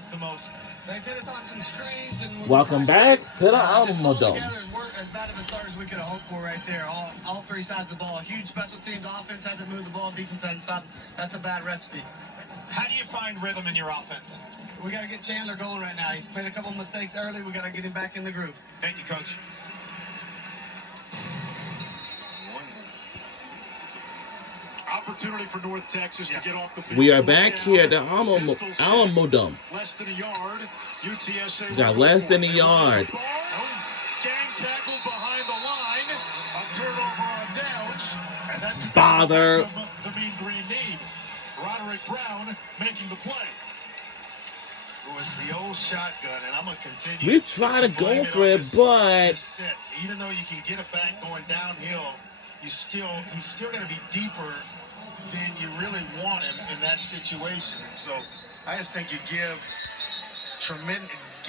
times the most. They've hit us on some screens. And Welcome back to the Alamo Dome. As bad of a start as we could have hoped for right there. All three sides of the ball. Huge special teams. Offense hasn't moved the ball. Defense hasn't stopped. That's a bad recipe. How do you find rhythm in your offense? We got to get Chandler going right now. He's made a couple mistakes early. We got to get him back in the groove. Thank you, Coach. Opportunity for North Texas to get off the field. We are back here at the Alamo Dome. Less than a yard. UTSA got less than a yard. Gang tackle behind the line. A turnover on downs. And that could Bother. the Mean Green need. Roderick Brown making the play. It's the old shotgun, and I'm going to continue. We try to go for it, but even though you can get it back going downhill, he's still going to be deeper than you really want him in that situation. And so I just think you give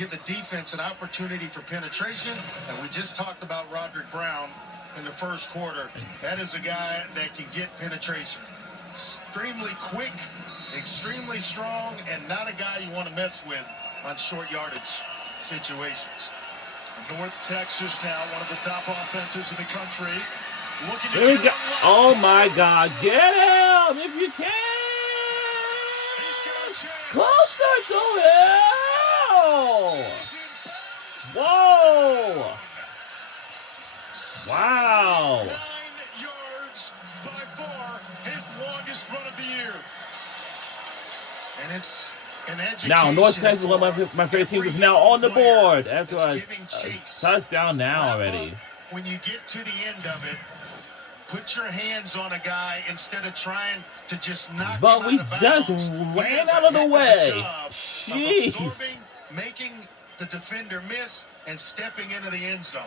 the defense an opportunity for penetration. And we just talked about Roderick Brown in the first quarter. That is a guy that can get penetration. Extremely quick, extremely strong, and not a guy you want to mess with on short yardage situations. North Texas now, one of the top offenses in the country. Looking there we go. Oh my God. Get him if you can. Closer to him. Whoa. Wow. 9 yards by far, his longest run of the year. And it's an education. Now, North Texas, one of my favorite teams, is now on the board after a touchdown now already. When you get to the end of it, put your hands on a guy instead of trying to just knock him out of bounds. But we just ran out of the way. Jeez. Absorbing, making the defender miss, and stepping into the end zone.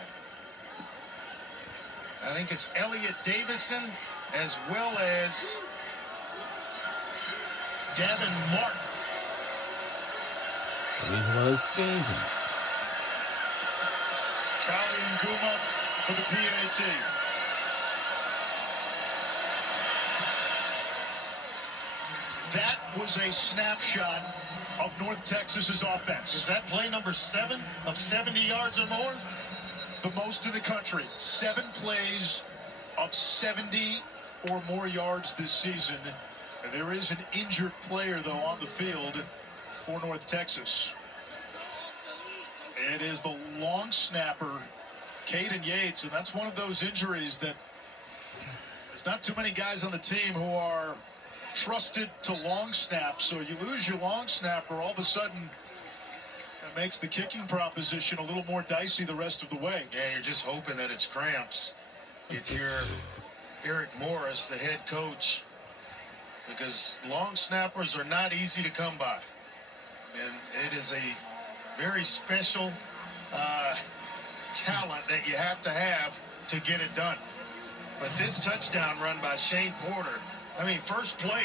I think it's Elliott Davison as well as Devin Martin. Here's what is changing. Kali Nguma for the PAT. That was a snapshot of North Texas's offense. Is that play number 7 of 70 yards or more? The most in the country. 7 plays of 70 or more yards this season. And there is an injured player, though, on the field for North Texas. It is the long snapper, Caden Yates, and that's one of those injuries that there's not too many guys on the team who are trusted to long snap. So you lose your long snapper, all of a sudden it makes the kicking proposition a little more dicey the rest of the way. Yeah, you're just hoping that it's cramps if you're Eric Morris, the head coach, because long snappers are not easy to come by. And it is a very special talent that you have to get it done. But this touchdown run by Shane Porter, I mean, first play,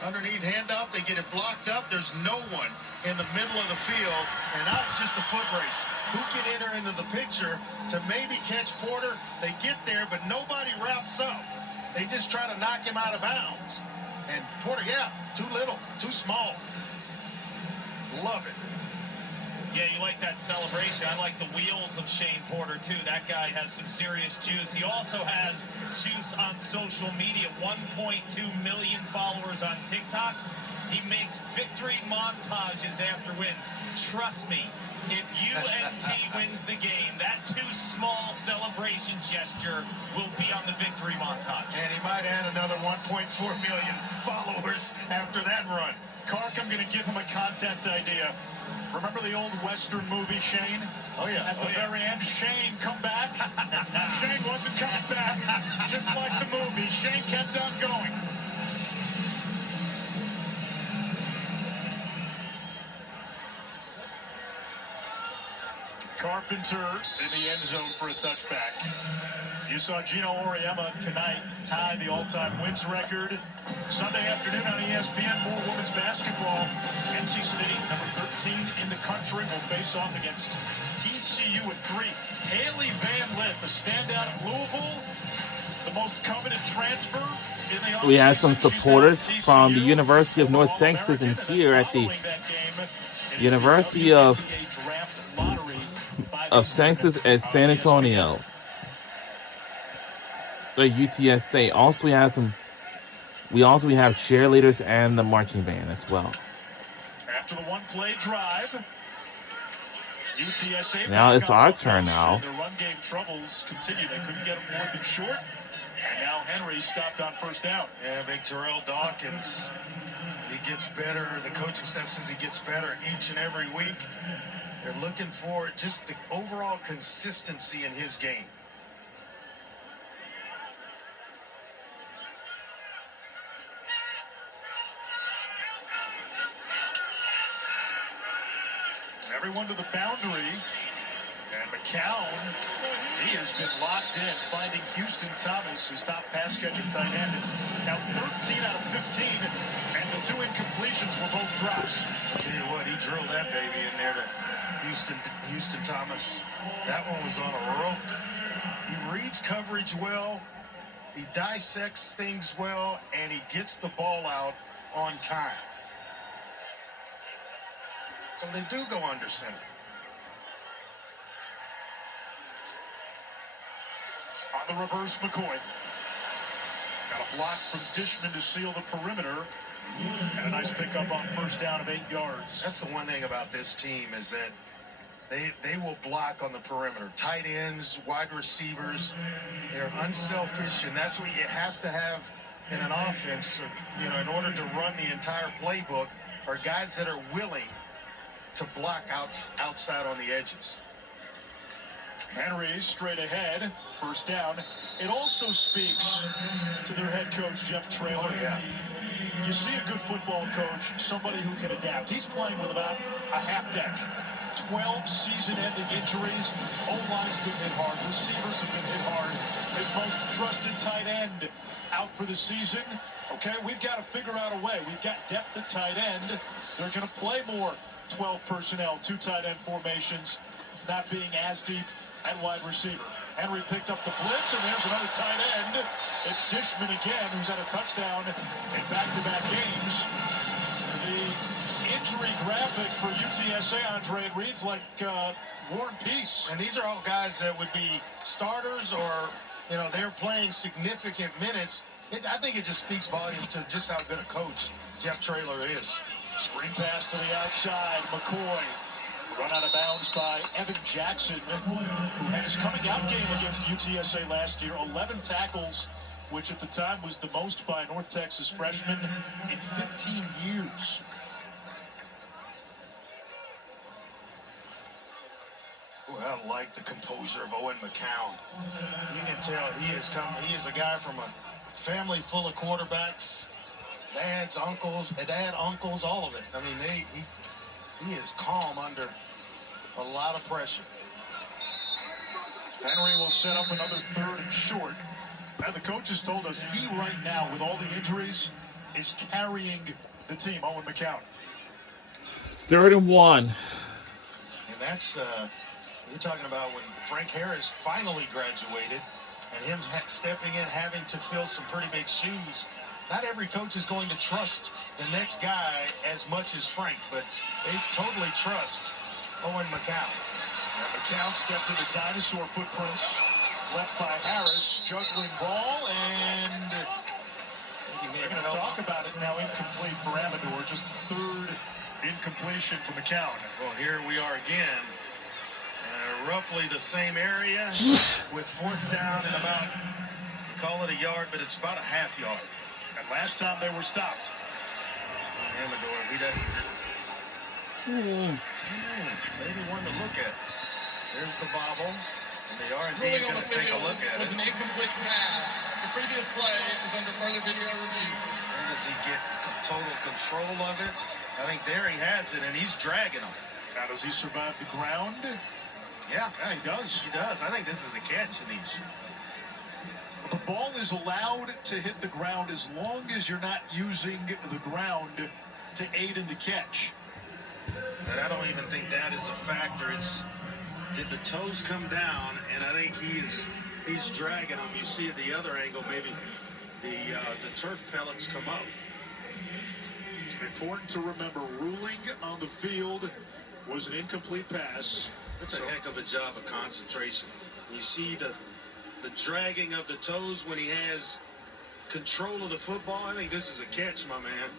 underneath handoff, they get it blocked up. There's no one in the middle of the field, and now it's just a foot race. Who can enter into the picture to maybe catch Porter? They get there, but nobody wraps up. They just try to knock him out of bounds. And Porter, yeah, too little, too small. Love it. Yeah, you like that celebration. I like the wheels of Shane Porter, too. That guy has some serious juice. He also has juice on social media. 1.2 million followers on TikTok. He makes victory montages after wins. Trust me, if UNT wins the game, that too small celebration gesture will be on the victory montage. And he might add another 1.4 million followers after that run. Clark, I'm going to give him a content idea. Remember the old Western movie, Shane? Oh, yeah. At the very end, Shane, come back. Shane wasn't coming back. Just like the movie, Shane kept on going. Carpenter in the end zone for a touchback. You saw Gino Auriemma tonight tie the all-time wins record. Sunday afternoon on ESPN, more women's basketball. NC State, number 13 in the country, will face off against TCU at 3. Haley Van Lith, the standout at Louisville, the most coveted transfer We had some supporters from the University of North Texas and here at the University of Texas at San Antonio. So UTSA. We also have cheerleaders and the marching band as well. After the one-play drive, UTSA now it's our turn now. Their run game troubles continue. They couldn't get a 4th and short. And now Henry stopped on 1st down. Yeah, big Terrell Dawkins. He gets better. The coaching staff says he gets better each and every week. They're looking for just the overall consistency in his game. Everyone to the boundary. And McCown, he has been locked in, finding Houston Thomas, his top pass-catching tight end. Now 13 out of 15, and the 2 incompletions were both drops. I'll tell you what, he drilled that baby in there to Houston Thomas. That one was on a rope. He reads coverage well, he dissects things well, and he gets the ball out on time. So they do go under center. On the reverse, McCoy. Got a block from Dishman to seal the perimeter. And a nice pickup on 1st down of 8 yards. That's the one thing about this team is that they will block on the perimeter. Tight ends, wide receivers, they're unselfish, and that's what you have to have in an offense, you know, in order to run the entire playbook, are guys that are willing to block outside on the edges. Henry straight ahead, 1st down. It also speaks to their head coach, Jeff Traylor. Oh, yeah. You see a good football coach, somebody who can adapt. He's playing with about a half deck. 12 season-ending injuries. O-line's been hit hard. Receivers have been hit hard. His most trusted tight end out for the season. Okay, we've got to figure out a way. We've got depth at tight end. They're going to play more 12 personnel, 2 tight end formations, not being as deep at wide receiver. Henry picked up the blitz, and there's another tight end. It's Dishman again, who's had a touchdown in back-to-back games. The injury graphic for UTSA, Andre, it reads like War and Peace. And these are all guys that would be starters or, you know, they're playing significant minutes. I think it just speaks volume to just how good a coach Jeff Traylor is. Screen pass to the outside. McCoy run out of bounds by Evan Jackson, who had his coming out game against UTSA last year. 11 tackles, which at the time was the most by a North Texas freshman in 15 years. Ooh, I like the composure of Owen McCown. You can tell he is a guy from a family full of quarterbacks. Dad, uncles, all of it. I mean, he is calm under a lot of pressure. Henry will set up another 3rd and short. And the coach has told us he right now, with all the injuries, is carrying the team, Owen McCown. It's 3rd and 1. And that's, you're talking about when Frank Harris finally graduated and him stepping in, having to fill some pretty big shoes. Not every coach is going to trust the next guy as much as Frank, but they totally trust Owen McCown. And McCown stepped into dinosaur footprints left by Harris, juggling ball, and they're going to talk about it now. Incomplete for Amador, just 3rd incompletion for McCown. Well, here we are again, roughly the same area with 4th down and about, call it a yard, but it's about a half yard. And last time they were stopped. Amador, he doesn't. Maybe one to look at. There's the bobble, and they are indeed going to take a look at it. Was an incomplete pass. The previous play is under further video review. Where does he get total control of it? I think there he has it, and he's dragging him. Now, does he survive the ground? Yeah, he does. He does. I think this is a catch, Anish. The ball is allowed to hit the ground as long as you're not using the ground to aid in the catch. But I don't even think that is a factor. It's, did the toes come down? And I think he's dragging them. You see at the other angle, maybe the turf pellets come up. Important to remember, ruling on the field was an incomplete pass. That's a heck of a job of concentration. You see the dragging of the toes when he has control of the football. I think this is a catch, my man.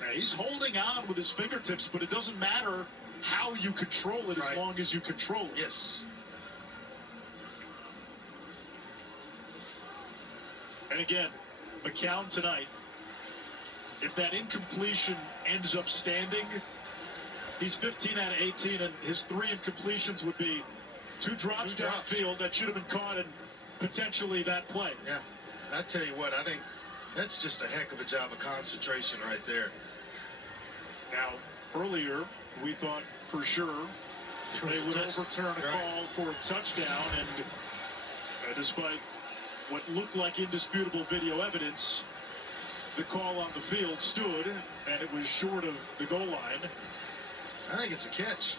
Now, he's holding on with his fingertips, but it doesn't matter how you control it as long as you control it. Yes. And again, McCown tonight, if that incompletion ends up standing, he's 15 out of 18, and his 3 incompletions would be 2 drops downfield that should have been caught and potentially that play. Yeah. I tell you what, I think that's just a heck of a job of concentration right there. Now, earlier, we thought for sure they would overturn a call for a touchdown, and despite what looked like indisputable video evidence, the call on the field stood, and it was short of the goal line. I think it's a catch.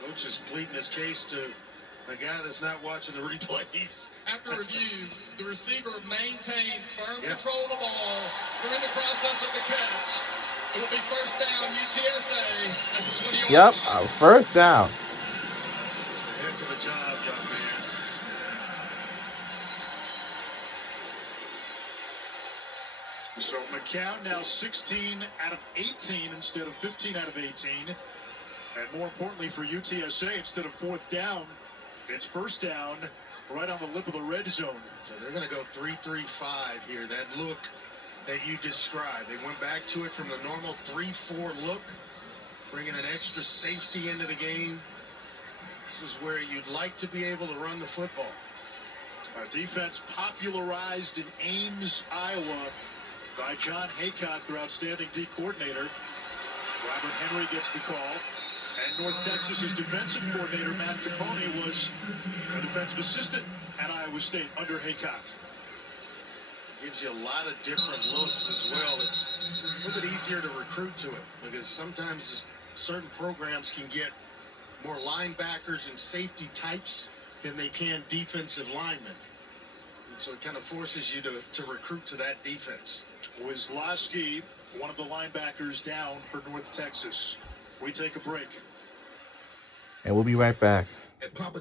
Coach is pleading his case to a guy that's not watching the replays. After review, the receiver maintained firm control of the ball during the process of the catch. It will be first down UTSA at the 20-yard Yep, line. first down. It's a heck of a job, young man. So McCown now 16 out of 18 instead of 15 out of 18. And more importantly for UTSA, instead of 4th down, it's first down right on the lip of the red zone. So they're going to go 3-3-5 here. That look that you described. They went back to it from the normal 3-4 look, bringing an extra safety into the game. This is where you'd like to be able to run the football. Defense popularized in Ames, Iowa by John Haycock, their outstanding D coordinator. Robert Henry gets the call. And North Texas's defensive coordinator, Matt Capone, was a defensive assistant at Iowa State under Haycock. Gives you a lot of different looks as well. It's a little bit easier to recruit to it because sometimes certain programs can get more linebackers and safety types than they can defensive linemen. And so it kind of forces you to recruit to that defense. Wisloski, one of the linebackers down for North Texas. We take a break. And we'll be right back. At Papa